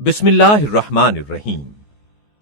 बिस्मिल्लाहिर्रहमानिर्रहीम।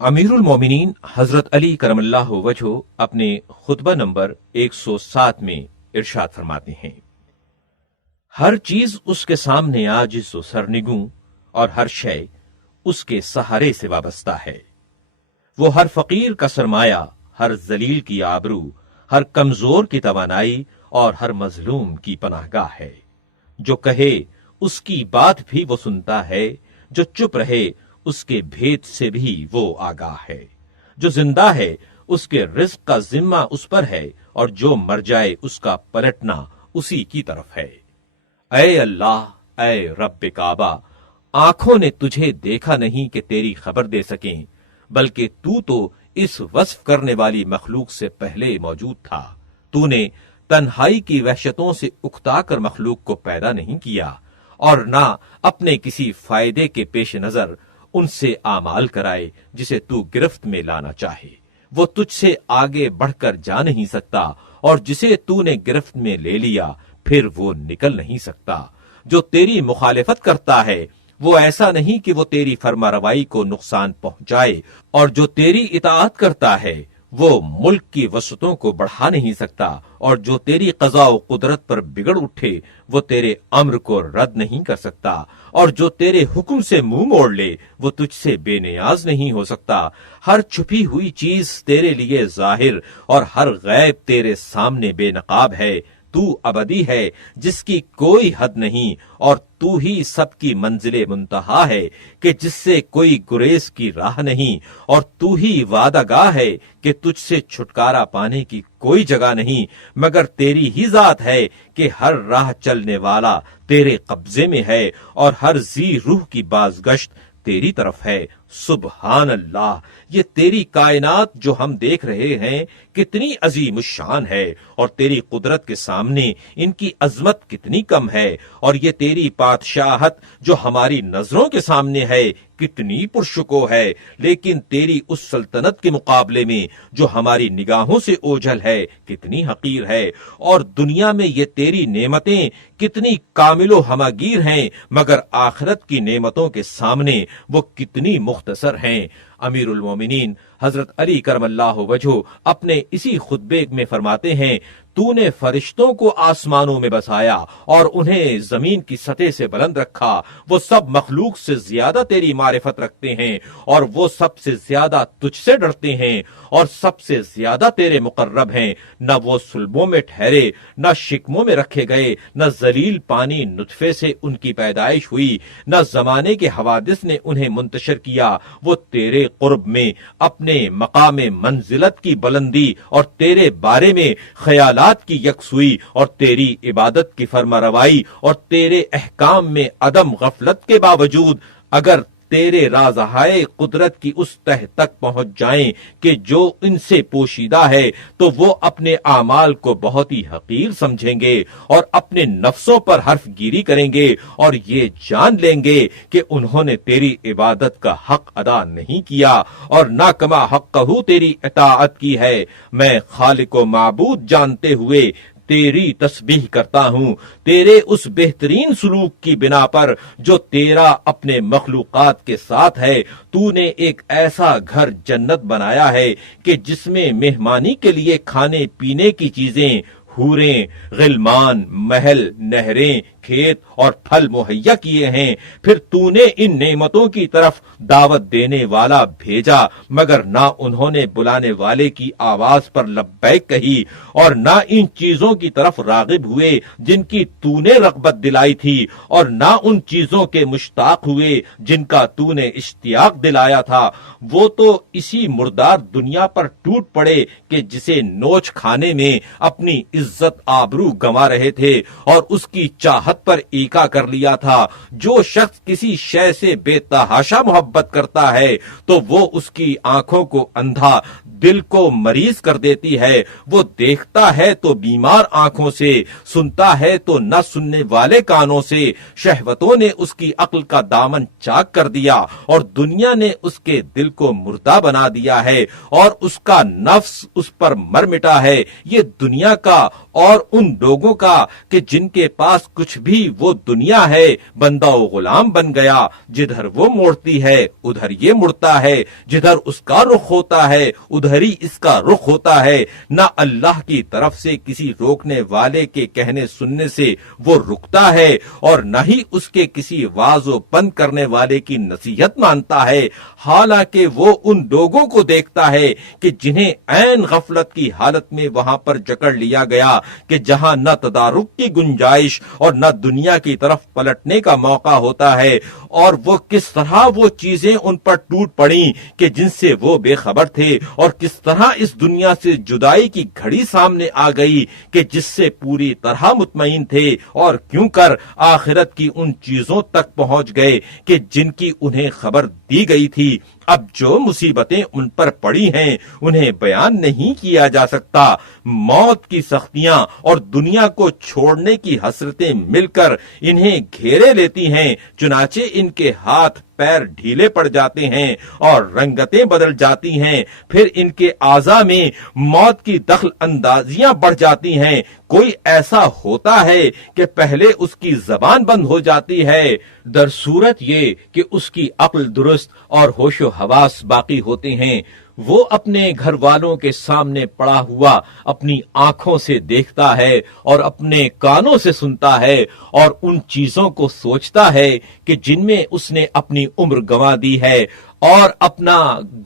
अमीरुल मोमिनीन हजरत अली करमल्लाहु वजहो अपने खुतबा नंबर 107 में इरशाद फरमाते हैं, हर चीज उसके सामने आजिज़ व सरनिगूं और हर शय उसके सहारे से वाबस्ता है। वो हर फकीर का सरमाया, हर जलील की आबरू, हर कमजोर की तवानाई और हर मजलूम की पनाहगाह है। जो कहे उसकी बात भी वो सुनता है, जो चुप रहे उसके भेद से भी वो आगाह है। जो जिंदा है उसके रिज्क का जिम्मा उस पर है, और जो मर जाए उसका पलटना उसी की तरफ है। ऐ अल्लाह, ऐ रब्बे काबा, आंखों ने तुझे देखा नहीं कि तेरी खबर दे सकें, बल्कि तू तो इस वस्फ करने वाली मखलूक से पहले मौजूद था। तूने तन्हाई की वहशतों से उकताकर मखलूक को पैदा नहीं किया, और ना अपने किसी फायदे के पेश नजर उनसे आमाल कराए जिसे तू गिरफ्त में लाना चाहे। वो तुझसे आगे बढ़कर जा नहीं सकता, और जिसे तूने गिरफ्त में ले लिया फिर वो निकल नहीं सकता। जो तेरी मुखालिफत करता है वो ऐसा नहीं कि वो तेरी फरमारवाई को नुकसान पहुंचाए, और जो तेरी इताअत करता है वो मुल्क की वसतों को बढ़ा नहीं सकता, और जो तेरी क़ज़ा व कुदरत पर बिगड़ उठे वो तेरे अम्र को रद्द नहीं कर सकता, और जो तेरे हुक्म से मुंह मोड़ ले वो तुझसे बेनियाज नहीं हो सकता। हर छुपी हुई चीज तेरे लिए जाहिर और हर गैब तेरे सामने बेनकाब है। तू अबदी है जिसकी कोई हद नहीं, और तू ही सबकी मंजिले मुंतहा है कि जिससे कोई गुरेज की राह नहीं, और तू ही वादागाह है कि तुझसे छुटकारा पाने की कोई जगह नहीं, मगर तेरी ही जात है कि हर राह चलने वाला तेरे कब्जे में है, और हर जी रूह की बाजगश्त तेरी तरफ है। सुबहान अल्लाह, ये तेरी कायनात जो हम देख रहे हैं कितनी अजीम शान है, और तेरी कुदरत के सामने इनकी अजमत कितनी कम है, और ये तेरी पातशाहत जो हमारी नजरों के सामने है कितनी पुरशुको है, लेकिन तेरी उस सल्तनत के मुकाबले में जो हमारी निगाहों से ओझल है कितनी हकीर है। और दुनिया में ये तेरी नेमतें कितनी कामिलो हमागीर हैं, मगर आखिरत की नेमतों के सामने वो कितनी मुख्तसर हैं। अमीरुल मोमिनीन हजरत अली करमल्लाहु वजहो अपने इसी खुतबे में फरमाते हैं, तूने फरिश्तों को आसमानों में बसाया और उन्हें जमीन की सतह से बुलंद रखा। वो सब मखलूक से ज्यादा तेरी मारिफत रखते हैं, और वो सबसे ज्यादा तुझसे डरते हैं, और सबसे ज्यादा तेरे मुकर्रब हैं। न वो सुल्बों में ठहरे, न शिकमों में रखे गए, न जलील पानी नुतफे से उनकी पैदाइश हुई, न जमाने के हवादिस ने उन्हें मुंतशर किया। वो तेरे कुर्ब में अपने मकामे मंजिलत की बुलंदी और तेरे बारे में ख्यालात की यकसुई और तेरी इबादत की फरमारवाई और तेरे अहकाम में अदम गफलत के बावजूद अगर तेरे राज़हाए कुदरत की उस तह तक पहुंच जाएं कि जो इनसे पोशीदा है, तो वो अपने आमाल को बहुत ही हकीर समझेंगे और अपने नफ्सों पर हर्फगिरी करेंगे, और ये जान लेंगे कि उन्होंने तेरी इबादत का हक अदा नहीं किया और ना कमा हक़्क़हू तेरी इताअत की है। मैं खालिक व माबूद जानते हुए तेरी तस्बीह करता हूँ, तेरे उस बेहतरीन सुलूक की बिना पर जो तेरा अपने मखलूकात के साथ है। तूने एक ऐसा घर जन्नत बनाया है कि जिसमें मेहमानी के लिए खाने पीने की चीजें, हूरें, गिलमान, महल, नहरें, खेत और फल मुहैया किए हैं। फिर तूने इन नेमतों की तरफ दावत देने वाला भेजा, मगर ना उन्होंने बुलाने वाले की आवाज पर लब्बैक कही, और ना इन चीजों की तरफ रागिब हुए जिनकी तूने रग़बत दिलाई थी, और ना उन चीजों के मुश्ताक हुए जिनका तूने इश्तियाक दिलाया था। वो तो इसी मुर्दार दुनिया पर टूट पड़े कि जिसे नोच खाने में अपनी इज्जत आबरू गंवा रहे थे और उसकी चाहत पर ईका कर लिया था। जो शख्स किसी शय से बेतहाशा मोहब्बत करता है तो वो उसकी आंखों को अंधा, दिल को मरीज कर देती है। वो देखता है तो बीमार आंखों से, सुनता है तो न सुनने वाले कानों से। शहवतों ने उसकी अक्ल का दामन चाक कर दिया और दुनिया ने उसके दिल को मुर्दा बना दिया है और उसका नफ्स उस पर मर मिटा है। ये दुनिया का और उन लोगों का कि जिनके पास कुछ بھی وہ دنیا ہے بندہ و غلام بن گیا، جدھر وہ موڑتی ہے ادھر یہ مڑتا ہے، جدھر اس کا رخ ہوتا ہے ادھر ہی اس کا رخ ہوتا ہے۔ نہ اللہ کی طرف سے کسی روکنے والے کے کہنے سننے سے وہ رکتا ہے اور نہ ہی اس کے کسی واز و پند کرنے والے کی نصیحت مانتا ہے، حالانکہ وہ ان لوگوں کو دیکھتا ہے کہ جنہیں عین غفلت کی حالت میں وہاں پر جکڑ لیا گیا کہ جہاں نہ تدارک کی گنجائش اور نہ دنیا کی طرف پلٹنے کا موقع ہوتا ہے، اور وہ کس طرح وہ چیزیں ان پر ٹوٹ پڑیں کہ جن سے وہ بے خبر تھے، اور کس طرح اس دنیا سے جدائی کی گھڑی سامنے آ گئی کہ جس سے پوری طرح مطمئن تھے، اور کیوں کر آخرت کی ان چیزوں تک پہنچ گئے کہ جن کی انہیں خبر دی گئی تھی۔ اب جو مصیبتیں ان پر پڑی ہیں انہیں بیان نہیں کیا جا سکتا۔ موت کی سختیاں اور دنیا کو چھوڑنے کی حسرتیں مل کر انہیں گھیرے لیتی ہیں، چنانچہ ان کے ہاتھ پیر ڈھیلے پڑ جاتے ہیں اور رنگتیں بدل جاتی ہیں، پھر ان کے اعضاء میں موت کی دخل اندازیاں بڑھ جاتی ہیں۔ کوئی ایسا ہوتا ہے کہ پہلے اس کی زبان بند ہو جاتی ہے، در صورت یہ کہ اس کی عقل درست اور ہوش و حواس باقی ہوتے ہیں۔ وہ اپنے گھر والوں کے سامنے پڑا ہوا اپنی آنکھوں سے دیکھتا ہے اور اپنے کانوں سے سنتا ہے، اور ان چیزوں کو سوچتا ہے کہ جن میں اس نے اپنی عمر گنوا دی ہے اور اپنا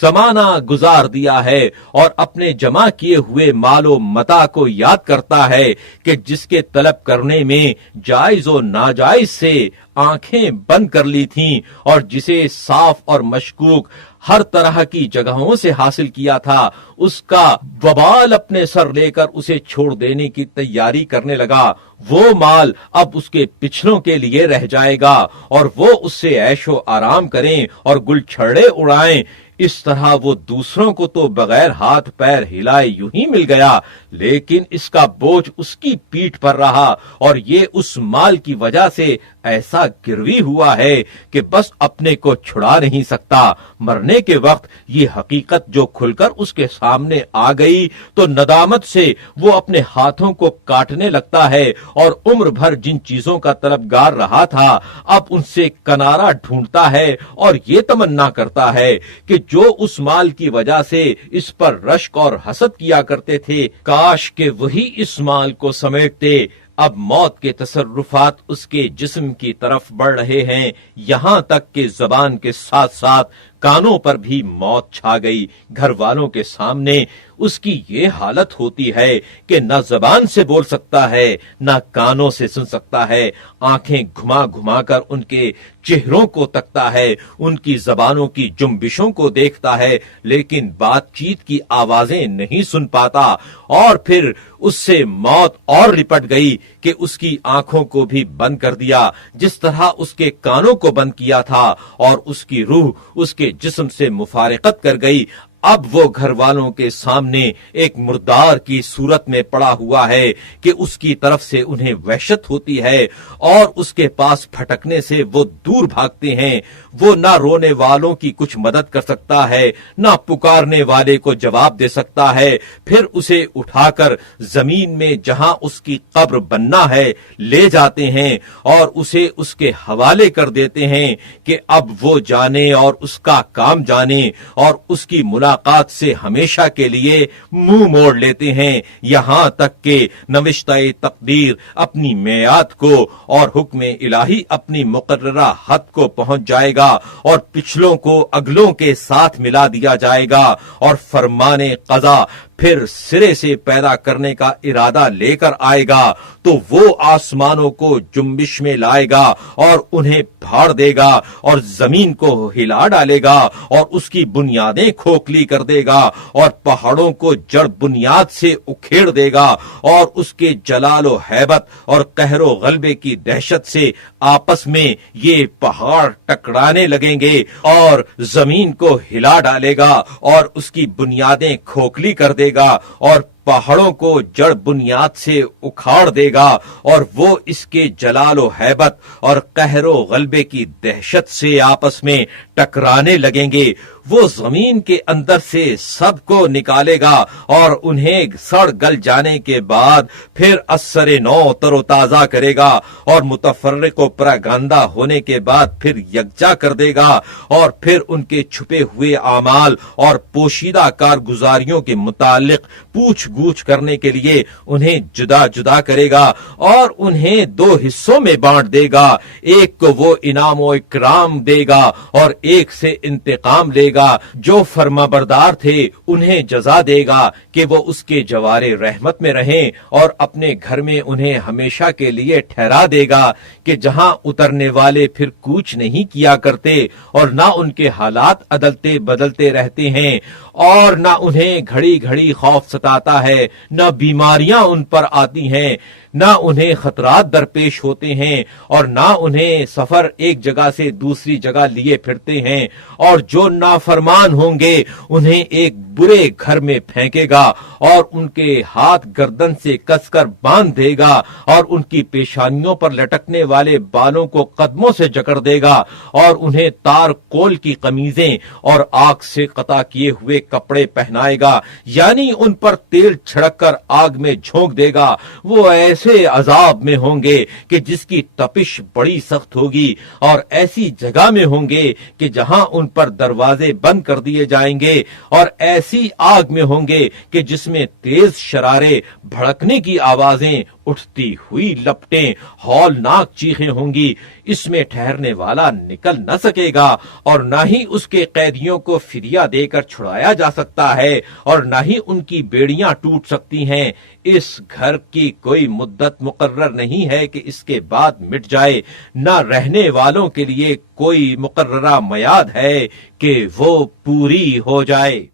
زمانہ گزار دیا ہے، اور اپنے جمع کیے ہوئے مال و متاع کو یاد کرتا ہے کہ جس کے طلب کرنے میں جائز و ناجائز سے آنکھیں بند کر لی تھیں، اور جسے صاف اور مشکوک ہر طرح کی جگہوں سے حاصل کیا تھا، اس کا وبال اپنے سر لے کر اسے چھوڑ دینے کی تیاری کرنے لگا۔ وہ مال اب اس کے پچھلوں کے لیے رہ جائے گا، اور وہ اس سے عیش و آرام کریں اور گل چھڑے اڑائیں۔ اس طرح وہ دوسروں کو تو بغیر ہاتھ پیر ہلائے یوں ہی مل گیا، لیکن اس کا بوجھ اس کی پیٹھ پر رہا، اور یہ اس مال کی وجہ سے ایسا گروی ہوا ہے کہ بس اپنے کو چھڑا نہیں سکتا۔ مرنے کے وقت یہ حقیقت جو کھل کر اس کے سامنے آ گئی تو ندامت سے وہ اپنے ہاتھوں کو کاٹنے لگتا ہے، اور عمر بھر جن چیزوں کا طلبگار رہا تھا اب ان سے کنارہ ڈھونڈتا ہے، اور یہ تمنا کرتا ہے کہ جو اس مال کی وجہ سے اس پر رشک اور حسد کیا کرتے تھے، کاش کہ وہی اس مال کو سمیٹتے۔ اب موت کے تصرفات اس کے جسم کی طرف بڑھ رہے ہیں، یہاں تک کہ زبان کے ساتھ ساتھ کانوں پر بھی موت چھا گئی۔ گھر والوں کے سامنے اس کی یہ حالت ہوتی ہے کہ نہ زبان سے بول سکتا ہے نہ کانوں سے سن سکتا ہے، آنکھیں گھما گھما کر ان کے چہروں کو تکتا ہے، ان کی زبانوں کی جنبشوں کو دیکھتا ہے، لیکن بات چیت کی آوازیں نہیں سن پاتا۔ اور پھر اس سے موت اور لپٹ گئی کہ اس کی آنکھوں کو بھی بند کر دیا جس طرح اس کے کانوں کو بند کیا تھا، اور اس کی روح اس کے جسم سے مفارقت کر گئی۔ اب وہ گھر والوں کے سامنے ایک مردار کی صورت میں پڑا ہوا ہے کہ اس کی طرف سے انہیں وحشت ہوتی ہے، اور اس کے پاس پھٹکنے سے وہ دور بھاگتے ہیں۔ وہ نہ رونے والوں کی کچھ مدد کر سکتا ہے، نہ پکارنے والے کو جواب دے سکتا ہے۔ پھر اسے اٹھا کر زمین میں جہاں اس کی قبر بننا ہے لے جاتے ہیں، اور اسے اس کے حوالے کر دیتے ہیں کہ اب وہ جانے اور اس کا کام جانے، اور اس کی ملاقات سے ہمیشہ کے لیے منہ موڑ لیتے ہیں، یہاں تک کہ نوشتہ تقدیر اپنی میعاد کو اور حکم الہی اپنی مقررہ حد کو پہنچ جائے گا، اور پچھلوں کو اگلوں کے ساتھ ملا دیا جائے گا، اور فرمان قضا پھر سرے سے پیدا کرنے کا ارادہ لے کر آئے گا تو وہ آسمانوں کو جنبش میں لائے گا اور انہیں پھاڑ دے گا، اور زمین کو ہلا ڈالے گا اور اس کی بنیادیں کھوکھلی کر دے گا، اور پہاڑوں کو جڑ بنیاد سے اکھیڑ دے گا، اور اس کے جلال و ہیبت اور قہر و غلبے کی دہشت سے آپس میں یہ پہاڑ ٹکرانے لگیں گے، اور زمین کو ہلا ڈالے گا اور اس کی بنیادیں کھوکھلی کر دے گا، اور पहाड़ों को जड़ बुनियाद से उखाड़ देगा और वो इसके जलालो हैबत और कहरो गलबे की दहशत से आपस में टकराने लगेंगे। वो जमीन के अंदर से सबको निकालेगा और उन्हें सड़ गल जाने के बाद फिर असरे नौ तरोताजा करेगा और मुतफर्रिक व परागंदा होने के बाद फिर यकजा कर देगा और फिर उनके छुपे हुए आमाल और पोशीदा कारगुजारियों के मुतालिक पूछ गूछ करने के लिए उन्हें जुदा जुदा करेगा और उन्हें दो हिस्सों में बांट देगा। एक को वो इनाम व इकराम देगा और एक से इंतकाम लेगा। जो फर्माबरदार थे उन्हें जजा देगा कि वो उसके जवारे रहमत में रहें और अपने घर में उन्हें हमेशा के लिए ठहरा देगा कि जहां उतरने वाले फिर कूच नहीं किया करते और ना उनके हालात अदलते बदलते रहते हैं और ना उन्हें घड़ी घड़ी खौफ सताता है, न बीमारियां उन पर आती हैं, ना उन्हें खतरात दरपेश होते हैं और ना उन्हें सफर एक जगह से दूसरी जगह लिए फिरते हैं। और जो नाफरमान होंगे उन्हें एक बुरे घर में फेंकेगा और उनके हाथ गर्दन से कसकर बांध देगा और उनकी पेशानियों पर लटकने वाले बालों को कदमों से जकड़ देगा और उन्हें तार कोल की कमीजें और आग से कता किए हुए कपड़े पहनाएगा, यानी उन पर तेल छिड़क कर आग में झोंक देगा। वो ऐसे अजाब में होंगे कि जिसकी तपिश बड़ी सख्त होगी और ऐसी जगह में होंगे कि जहां उन पर दरवाजे बंद कर दिए जाएंगे और ऐसी आग में होंगे कि जिसमें तेज शरारे भड़कने की आवाजें, उठती हुई लपटें, हौलनाक चीखें होंगी। इसमें ठहरने वाला निकल न सकेगा और न ही उसके कैदियों को फिदिया देकर छुड़ाया जा सकता है और न ही उनकी बेड़ियां टूट सकती हैं। इस घर की कोई मुद्दत मुकर्रर नहीं है कि इसके बाद मिट जाए, न रहने वालों के लिए कोई मुकर्ररा मयाद है कि वो पूरी हो जाए।